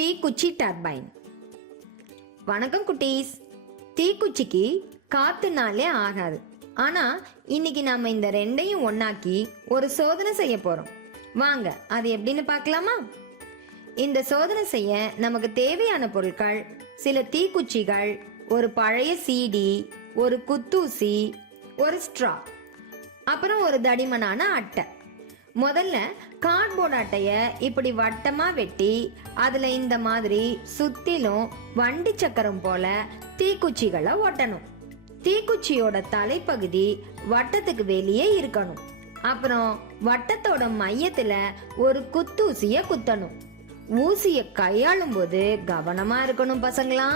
தீக்குச்சி டர்பைன். வணக்கம் குட்டீஸ். தீக்குச்சிக்கு காத்துனாலே ஆகாது. ஆனா இன்னைக்கு நாம இந்த ரெண்டையும் ஒண்ணாக்கி ஒரு சோதனை செய்ய போறோம். வாங்க அது எப்படின்னு பார்க்கலாமா? இந்த சோதனை செய்ய நமக்கு தேவையான பொருட்கள் சில தீக்குச்சிகள், ஒரு பழைய சீடி, ஒரு குத்தூசி, ஒரு ஸ்ட்ரா, அப்புறம் ஒரு தடிமனான அட்டை. முதல்ல கார்ட்போர்ட் அட்டைய இப்படி வட்டமா வெட்டி அதுல இந்த மாதிரி சுத்திலும் வண்டி சக்கரம் போல தீக்குச்சிகளை ஒட்டணும். தீக்குச்சியோட தலைப்பகுதி வட்டத்துக்கு வெளியே இருக்கணும். அப்புறம் வட்டத்தோட மையத்துல ஒரு குத்தூசிய குத்தணும். ஊசிய கையாளும் போது கவனமா இருக்கணும் பசங்களா.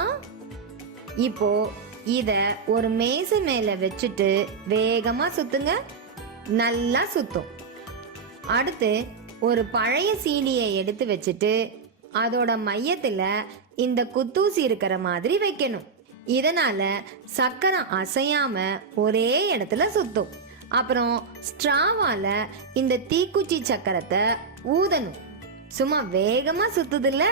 இப்போ இத ஒரு மேசை மேல வச்சுட்டு வேகமா சுத்துங்க. நல்லா சுத்தும். அடுத்து ஒரு பழைய சீனியை எடுத்து வச்சுட்டு அதோட மையத்துல இந்த குத்தூசி இருக்கிற மாதிரி வைக்கணும். இதனால சக்கரம் அசையாம ஒரே இடத்துல சுத்தும். அப்புறம் ஸ்ட்ராவால இந்த தீக்குச்சி சக்கரத்தை ஊதணும். சும்மா வேகமா சுத்துதுல்ல.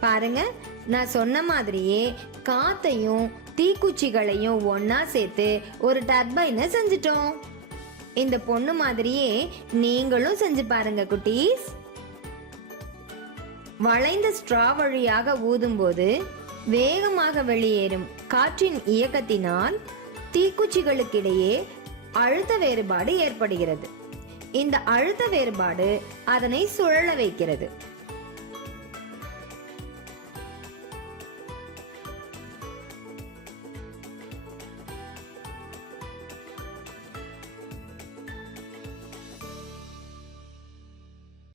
பாருங்க, நான் சொன்ன மாதிரியே காத்தையும் தீக்குச்சிகளையும் ஒன்னா சேர்த்து ஒரு டர்பைனை செஞ்சிட்டோம். இந்த பொண்ணு மாதிரியே நீங்களும் செஞ்சு பாருங்க குட்டீஸ். வளைந்த ஸ்ட்ரா வழியாக ஊதும் போது வேகமாக வெளியேறும் காற்றின் இயக்கத்தினால் தீக்குச்சிகளுக்கிடையே அழுத்த வேறுபாடு ஏற்படுகிறது. இந்த அழுத்த வேறுபாடு அதனை சுழல வைக்கிறது.